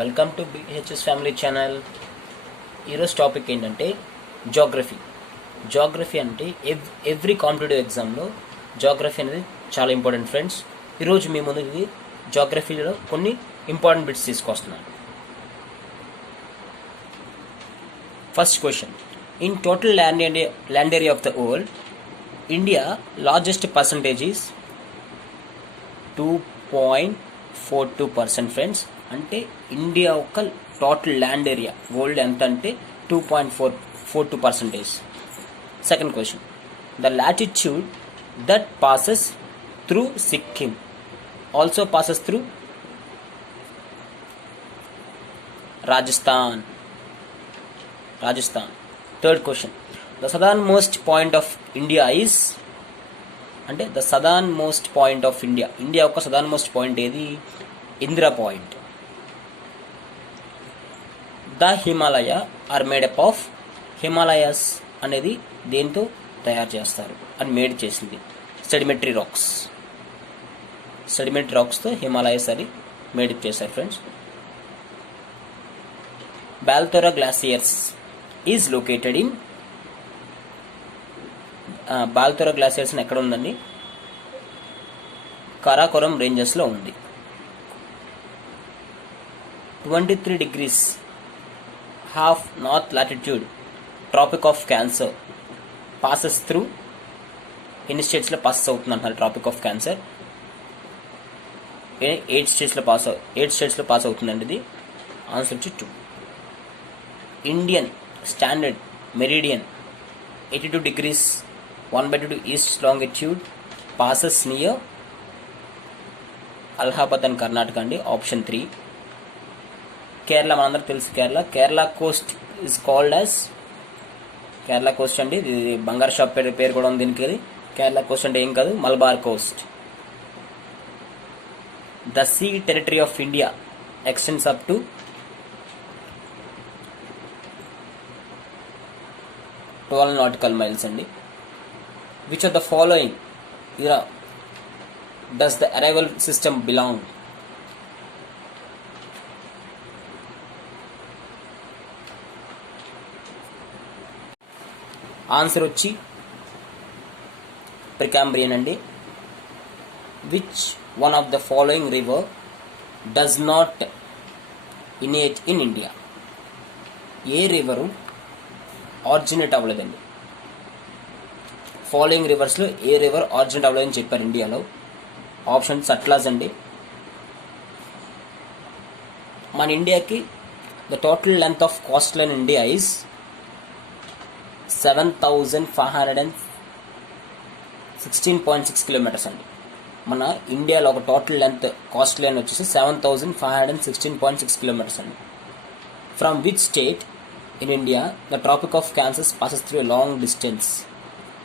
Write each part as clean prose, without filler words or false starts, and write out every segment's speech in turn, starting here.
Welcome to BHS family channel. ఈరోజు topic ఏంటంటే geography. Geography అంటే ఎవ్రీ కాంపిటేటివ్ ఎగ్జామ్లో జాగ్రఫీ అనేది చాలా ఇంపార్టెంట్ ఫ్రెండ్స్. ఈరోజు మీ ముందుకి జాగ్రఫీలో కొన్ని ఇంపార్టెంట్ బిట్స్ తీసుకొస్తున్నాను. First question, in total land area of the world, India largest percentage is 2.42% friends. అంటే ఇండియా యొక్క టోటల్ ల్యాండ్ ఏరియా వరల్డ్ ఎంత అంటే 2.42%. Second question, the latitude that passes through Sikkim also passes through Rajasthan. Third question, the southernmost point of India is, అంటే the southernmost point of India, India యొక్క southernmost point ఏది? Indira point. The Himalaya are made up of, Himalayas అనేది దేంతో తయారు చేస్తారు అని made చేసింది? Sedimentary రాక్స్తో Himalayas అది మేడప్ చేశారు ఫ్రెండ్స్. బాల్తోరా గ్లాసియర్స్ ఈజ్ లొకేటెడ్ ఇన్, బాల్తోరా గ్లాసియర్స్ ఎక్కడ ఉందండి? కారాకోరం రేంజెస్లో ఉంది. 23 degrees half north latitude Tropic of Cancer passes through ఎన్ని స్టేట్స్లో పాసెస్ అవుతుంది అంటున్నారు? ట్రాపిక్ ఆఫ్ క్యాన్సర్ 8 స్టేట్స్లో పాస్ అవుతుందండి ఇది. ఆన్సర్ వచ్చి 2. Indian standard meridian 82 degrees 1/2 east longitude passes near Allahabad and Karnataka అండి. ఆప్షన్ 3. కేరళ, మనందరికి తెలుసు Kerala Coast is called as, Kerala Coast అండి. ఇది బంగారు షాప్ పేరు కూడా ఉంది దీనికి. అది కేరళ కోస్ట్ అంటే ఏం కాదు, Malabar coast. The sea territory of India extends up to 12 nautical miles అండి. Which of the following does the Aravalli system belong? Answer వచ్చి ప్రికాంబ్రియన్ అండి. Which one of the following river does not initiate in India? ఏ river originate అవ్వలేదండి? Following రివర్స్లో ఏ river originate అవ్వలేదని చెప్పారు ఇండియాలో? ఆప్షన్ సట్లాజ్ అండి. మన ఇండియాకి the total length of Coast line India is 7,516.6 kilometres అండి. మన ఇండియాలో ఒక టోటల్ లెంత్ కాస్ట్ లైన్ వచ్చేసి 7,516.6 కిలోమీటర్స్ అండి. From which state in India the Tropic of Cancer passes through long distance?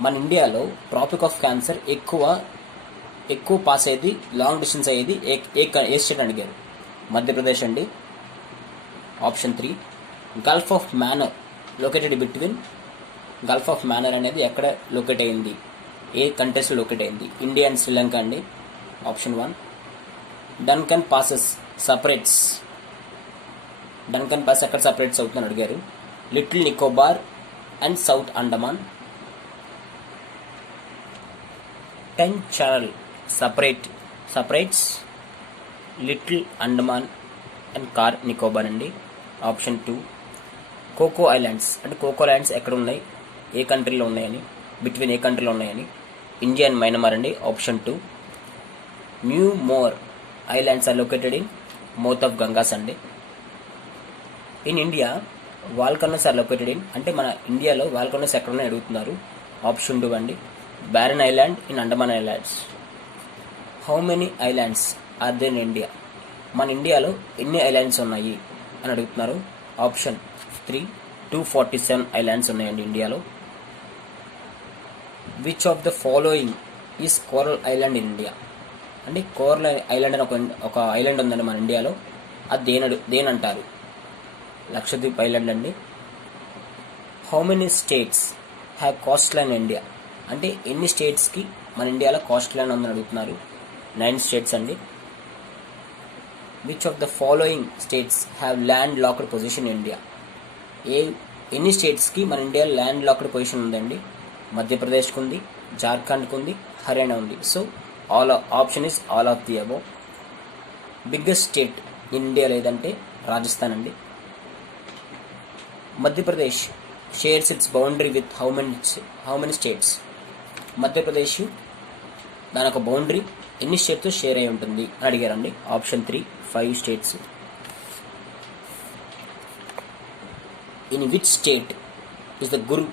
మన ఇండియాలో ట్రాపిక్ ఆఫ్ క్యాన్సర్ ఎక్కువ పాస్ అయ్యేది, లాంగ్ డిస్టెన్స్ అయ్యేది ఏ స్టేట్ అడిగారు? మధ్యప్రదేశ్ అండి. Option 3. Gulf of Mannar located between, Gulf of Mannar అనేది ఎక్కడ లొకేట్ అయింది, ఏ కంట్రీస్లో లొకేట్ అయింది? ఇండియా అండ్ శ్రీలంక అండి. Option 1. Duncan passes separates, Duncan pass ఎక్కడ సపరేట్స్ అవుతుందని అడిగారు? Little Nicobar and south Andaman. 10 channel separates little Andaman and car Nicobar అండి. ఆప్షన్ 2. కోకో ఐలాండ్స్, అంటే కోకో ఐలాండ్స్ ఎక్కడ ఉన్నాయి, ఏ కంట్రీలో ఉన్నాయని, బిట్వీన్ ఏ కంట్రీలో ఉన్నాయని? ఇండియా అండ్ మయన్మార్ అండి. Option 2. New Moore islands are located in mouth of Ganges అండి. In India volcanoes are located in, అంటే మన ఇండియాలో వాల్కనోస్ ఎక్కడ ఉన్నాయని అడుగుతున్నారు? ఆప్షన్ 2 అండి. Barren Island in Andaman Islands. How many islands are there in India? మన ఇండియాలో ఎన్ని ఐలాండ్స్ ఉన్నాయి అని అడుగుతున్నారు? ఆప్షన్ 3. 247 ఐలాండ్స్ ఉన్నాయండి ఇండియాలో. Which of the following is coral island in India? అంటే కోరల్ ఐలాండ్ అని ఒక ఐలాండ్ ఉందండి మన ఇండియాలో. అది దేనంటారు? లక్షద్వీప్ ఐలాండ్ అండి. How many states have Coast line India? అంటే ఎన్ని స్టేట్స్కి మన ఇండియాలో కోస్ట్ లైన్ ఉందని అడుగుతున్నారు? 9 స్టేట్స్ అండి. Which of the following states have land locked position in India? ఎన్ని స్టేట్స్కి మన ఇండియా ల్యాండ్ లాక్డ్ పొజిషన్ ఉందండి? మధ్యప్రదేశ్కి ఉంది, జార్ఖండ్కి ఉంది, హర్యానా ఉంది. So option is all of the above. Biggest state in India లేదంటే రాజస్థాన్ అండి. Madhya Pradesh shares it's boundary with how many states? Madhya Pradesh దాని ఒక బౌండరీ ఎన్ని స్టేట్తో షేర్ అయి ఉంటుంది అని అడిగారండి. Option 3 5 states. In which state is the Guru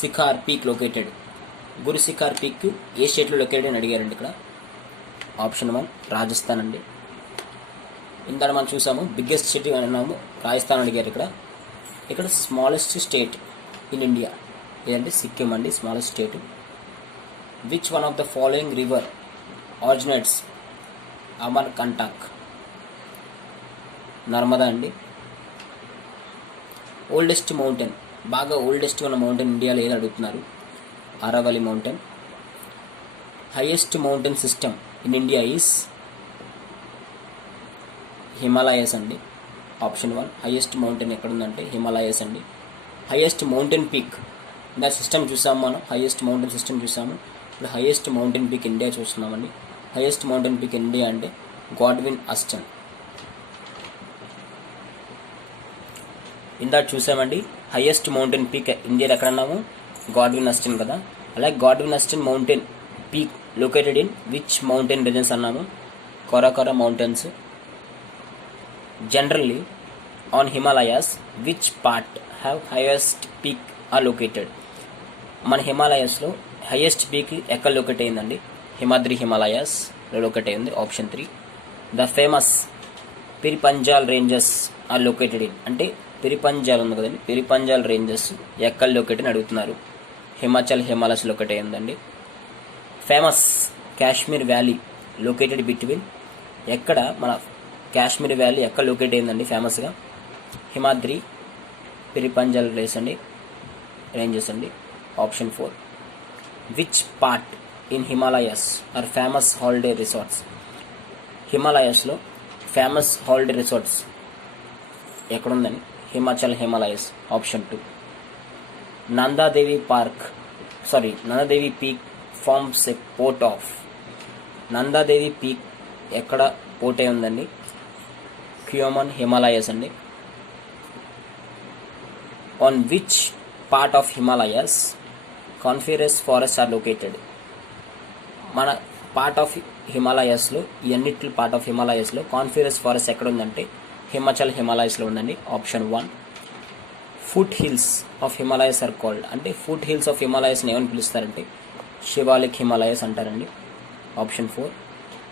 Shikhar peak located? Guru Shikhar peak ఏ స్టేట్లో లొకేటెడ్ అని అడిగారండి ఇక్కడ. ఆప్షన్ 1 రాజస్థాన్ అండి. ఇందాక మనం చూసాము బిగ్గెస్ట్ స్టేట్ అన్నాము, రాజస్థాన్ అడిగారు. ఇక్కడ స్మాలెస్ట్ స్టేట్ ఇన్ ఇండియా ఏదంటే సిక్కిం అండి, smallest state. Which one of the following river originates Amarkantak? Narmada అండి. ఓల్డెస్ట్ మౌంటైన్, బాగా ఓల్డెస్ట్ ఉన్న మౌంటైన్ ఇండియాలో ఏది అడుగుతున్నారు? Aravalli mountain. Highest mountain system in India is Himalayas అండి. ఆప్షన్ 1 హైయెస్ట్ మౌంటైన్ ఎక్కడుందంటే హిమాలయస్ అండి. హైయెస్ట్ మౌంటైన్ పీక్ ఇంకా సిస్టమ్ చూసాము మనం, హైయెస్ట్ మౌంటైన్ సిస్టమ్ చూసాము. ఇప్పుడు హైయెస్ట్ మౌంటైన్ పీక్ ఇండియా చూస్తున్నామండి. హైయెస్ట్ మౌంటైన్ పీక్ ఇండియా అంటే గాడ్విన్ ఆస్టన్. ఇందాక చూసామండి హైయెస్ట్ మౌంటైన్ పీక్ ఇండియాలో ఎక్కడన్నాము? గాడ్విన్ ఆస్టన్ కదా. అలాగే Godwin Austen mountain peak located in which mountain regions అన్నాము? Karakoram mountains. Generally on Himalayas which part have highest peak are located? మన హిమాలయాస్లో హైయెస్ట్ పీక్ ఎక్కడ లొకేట్ అయిందండి? హిమాద్రి హిమాలయాస్ లొకేట్ అయింది. Option 3. The famous Pir Panjal ranges are located in అంటే పిరిపంజాల్ ఉంది కదండి, పిరిపంజాల్ రేంజెస్ ఎక్కడ లొకేట్ అని అడుగుతున్నారు? హిమాచల్ హిమాలయస్ లొకేట్ అయిందండి. Famous Kashmir valley located between ఎక్కడ మన కాశ్మీర్ వ్యాలీ ఎక్కడ లొకేట్ అయిందండి ఫేమస్గా? హిమాద్రి పిరిపంజాల్ రేంజెస్ అండి. Option 4. Which part in Himalayas are famous holiday resorts? హిమాలయస్లో ఫేమస్ హాలిడే రిసార్ట్స్ ఎక్కడుందండి? Himachal Himalayas. Option 2. Nanda Devi peak forms a part of? Nanda Devi peak ఎక్కడ పోర్ట్ అయి ఉందండి? క్యూమన్ హిమాలయస్ అండి. On which part of Himalayas coniferous forest are located? మన పార్ట్ ఆఫ్ హిమాలయస్లో ఇవన్నిటి పార్ట్ ఆఫ్ హిమాలయస్లో కాన్ఫిరస్ ఫారెస్ట్ ఎక్కడ ఉందంటే హిమాచల్ హిమాలయస్లో ఉందండి. Option 1. Foothills of Himalayas are called అంటే ఫుట్ హిల్స్ ఆఫ్ హిమాలయస్ని ఏమని పిలుస్తారంటే శివాలిక్ హిమాలయస్ అంటారండి. ఆప్షన్ 4.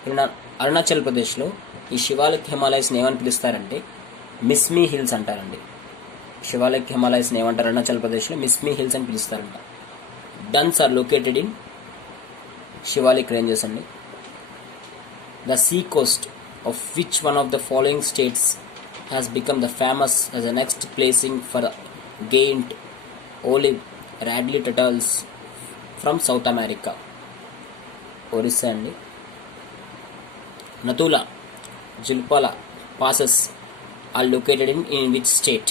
ఇక్కడ అరుణాచల్ ప్రదేశ్లో ఈ శివాలిక్ హిమాలయస్ని ఏమని పిలుస్తారంటే మిస్మీ హిల్స్ అంటారండి. శివాలిక్ హిమాలయస్ని ఏమంటారు? అరుణాచల్ ప్రదేశ్లో మిస్మీ హిల్స్ అని పిలుస్తారంట. Duns are located in Shivalik ranges అండి. The sea coast of which one of the following states has become the famous as the next placing for giant olive ridley turtles from south America? Orissa అండి. Nathu La Jelep La passes are located in which state?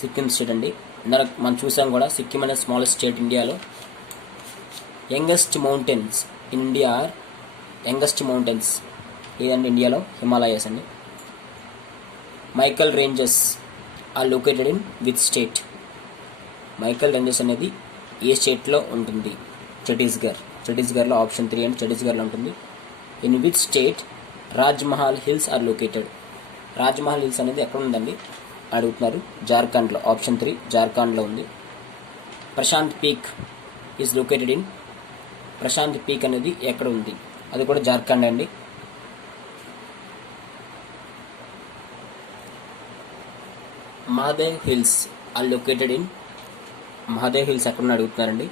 Sikkim state అండి. మనం చూసాం కూడా సిక్కిం అనే smallest state ఇండియాలో. Youngest mountains in India are youngest mountains ఏదండి ఇండియాలో? హిమాలయస్ అండి. Michael ranges are located in which state? Maikal ranges అనేది ఏ స్టేట్లో ఉంటుంది? ఛత్తీస్గఢ్లో. ఆప్షన్ 3 అండి, ఛత్తీస్గఢ్లో ఉంటుంది. In which state Rajmahal hills are located? Rajmahal hills అనేది ఎక్కడ ఉందండి అడుగుతున్నారు? జార్ఖండ్లో. ఆప్షన్ 3 జార్ఖండ్లో ఉంది. Prashant peak is located in Prashant peak అనేది ఎక్కడ ఉంది? అది కూడా జార్ఖండ్ అండి. Mahadev hills are located in Mahadev hills ఎక్కడ అడుగుతున్నారండి?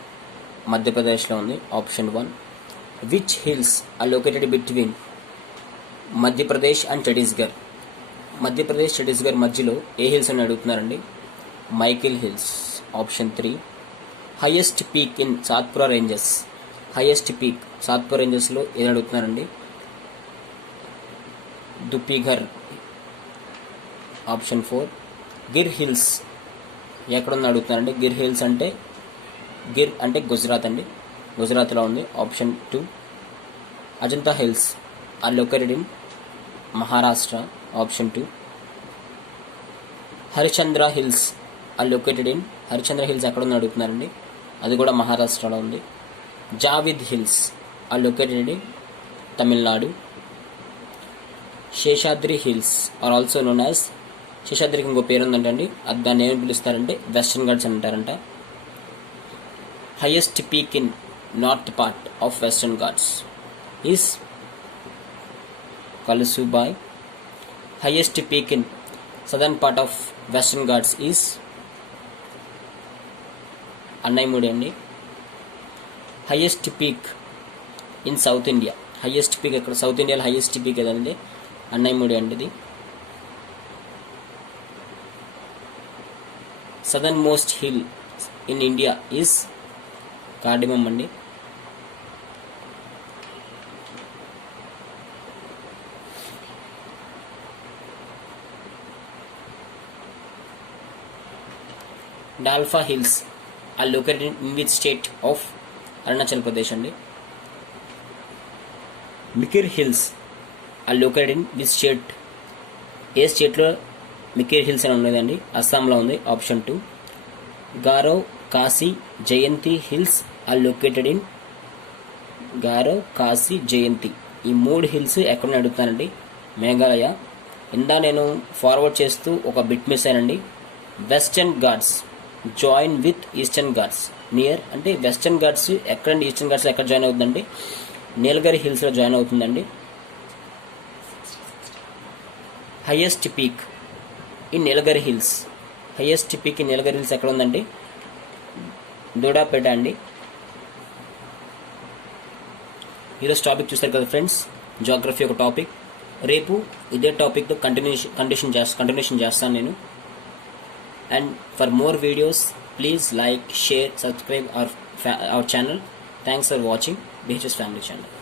మధ్యప్రదేశ్లో ఉంది. Option 1. Which hills are located between Madhya Pradesh and Chhattisgarh? Madhya Pradesh Chhattisgarh మధ్యలో ఏ హిల్స్ అని అడుగుతున్నారండి? Maikal hills. Option 3. Highest peak in Satpura ranges? Highest peak Satpura రేంజెస్లో ఏది అడుగుతున్నారండి? దుప్పిఘర్ ఆప్షన్ 4. గిర్ హిల్స్ ఎక్కడుంది అడుగుతున్నారండి. గిర్ హిల్స్ అంటే గిర్ అంటే గుజరాత్ అండి, గుజరాత్లో ఉంది. Option 2. Ajanta hills are located in Maharashtra. Option 2. Harishchandra hills are located in, Harishchandra hills ఎక్కడుంది అడుగుతున్నారండి, అది కూడా మహారాష్ట్రలో ఉంది. Javadi hills are located in Tamil Nadu. Seshadri hills are also known as, శేషాద్రికి ఇంకో పేరు ఉందంటండి, అది దాన్ని ఏమని పిలుస్తారంటే వెస్టర్న్ ఘాట్స్ అని అంటారంట. Highest peak in north part of Western Ghats is Kalsubai. Highest peak in southern part of Western Ghats is Anaimudi అండి. Highest peak in South India, highest peak ఎక్కడ సౌత్ ఇండియాలో హైయెస్ట్ పీక్ ఏదండి, అన్నైముడి అండి. ఇది southernmost hill in India is Cardamom అండి. డాల్ఫా hills are located in which state of, Arunachal Pradesh అండి. Mikir hills are located in which state, ఏ స్టేట్లో మికిర్ హిల్స్ అని ఉండేదండి, అస్సాంలో ఉంది. Option 2. Garo Khasi Jaintia hills are located in, Garo Khasi Jaintia ఈ 3 హిల్స్ ఎక్కడ అడుగుతానండి, మేఘాలయ. ఇందా నేను ఫార్వర్డ్ చేస్తూ ఒక బిట్ మిస్ అయ్యానండి. Western Ghats join with eastern Ghats near, అంటే వెస్టర్న్ ఘాట్స్ ఎక్కడండి, ఈస్టర్న్ ఘాట్స్ ఎక్కడ జాయిన్ అవుతుందండి, నీలగిరి హిల్స్లో జాయిన్ అవుతుందండి. Highest peak in Nilgiri hills, highest peak in Nilgiri hills ఎక్కడ ఉందండి, దూడాపేట అండి. ఈరోజు టాపిక్ చూస్తారు కదా ఫ్రెండ్స్, జాగ్రఫీ ఒక టాపిక్. రేపు ఇదే టాపిక్తో కంటిన్యూషన్ చేస్తాను నేను. And for more videos, please like, share, subscribe our channel. Thanks for watching BHS Family Channel.